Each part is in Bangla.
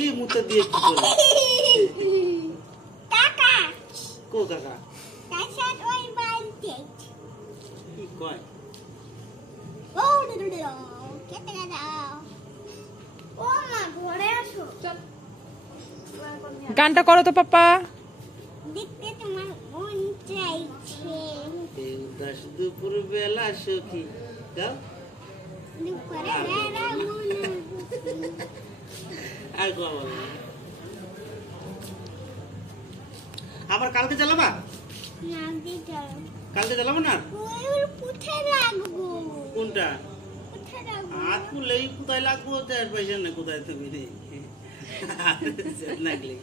কি মুতে দিয়ে কি করে কাকা কো কাকা কাশাত ওই বালতি কি কয় ও দুদুদু কেটে দাও ও মা ঘরে আসো গানটা করো তো পাপা দেখতে তোমার মন চাইছে এই উদাস দুপুর বেলা সখী গাও দুপুরে বেলা মন আর কো আবার কালকে চালাবা না দিদা কালকে চালাবো না ওই পুঠে লাগবো কোনটা পুঠে লাগবো হাত পুলেই কোথায় লাগবো তার পয়সা না কোথায় তুমি রে লাগলে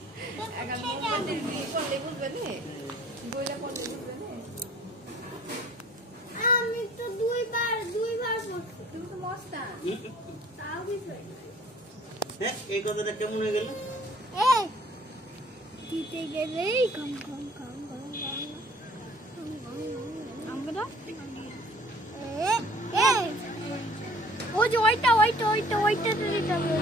আমি তো দুইবার পড়ছি তুমি তো মস্তা তাও বিষয় হ্যাঁ এই কথাটা কেমন হয়ে গেল এই দিতে গেলেই কম আমরা ও যে ওইটা দিতে যাবে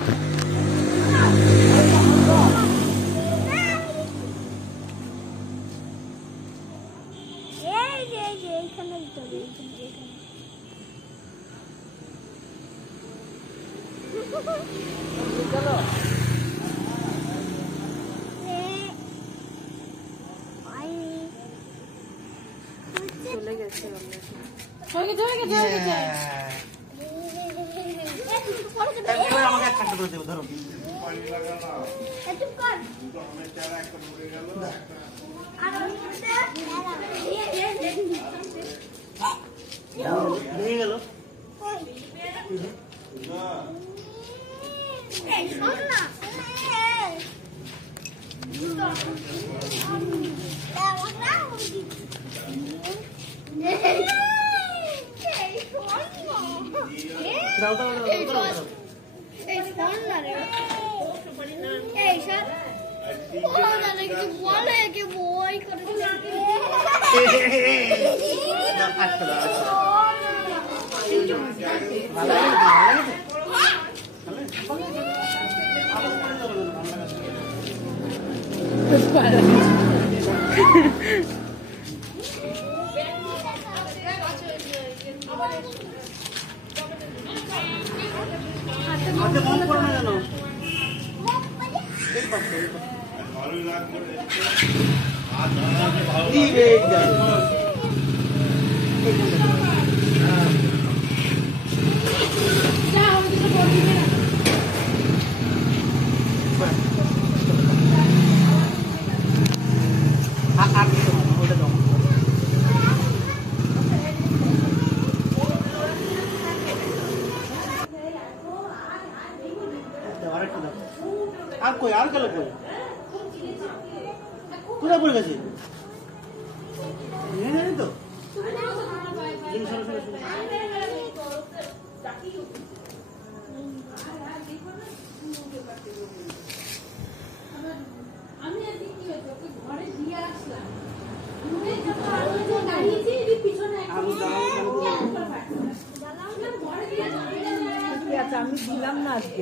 এই যে এইখানে দিতে হবে চলো চলে গেছে আমাকে একটা করে দেবো ধরো ভেঙে গেল দাও এই ফোন না রে এই স্যার ও দাদা কি বলে কি বই করে মন করো না জানো আর কই আর গেল কই কোথায় পড়ে গেছে তো আমি দিলাম না আজকে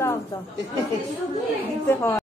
দাও দিতে হয়